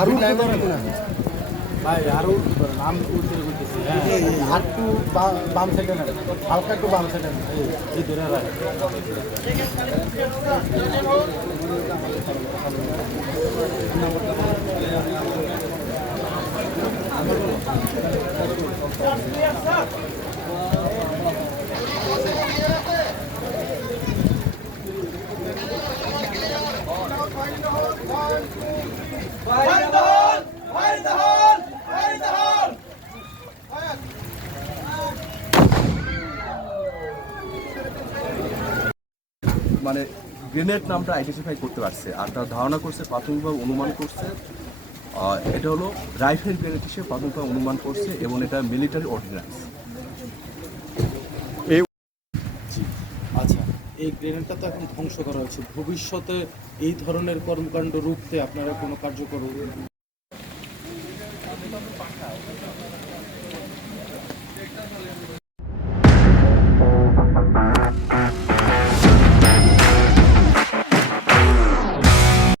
আরো ভাই আরো নাম একটু বাম সাইডে না হালকা একটু বাম সাইডে এই ধরে রাখ মানে গ্রেনেড নামটা আইডেন্টিফাই করতে পারছে আর তার ধারণা করছে প্রাথমিকভাবে অনুমান করছে এটা হলো রাইফেল গ্রেনেড হিসেবে প্রাথমিকভাবে অনুমান করছে এবং এটা মিলিটারি অর্ডিন্যান্স। আচ্ছা, এই গ্রেনেডটা তো এখন ধ্বংস করা হয়েছে, ভবিষ্যতে এই ধরনের কর্মকাণ্ড রুখতে আপনারা কোনো কার্যকর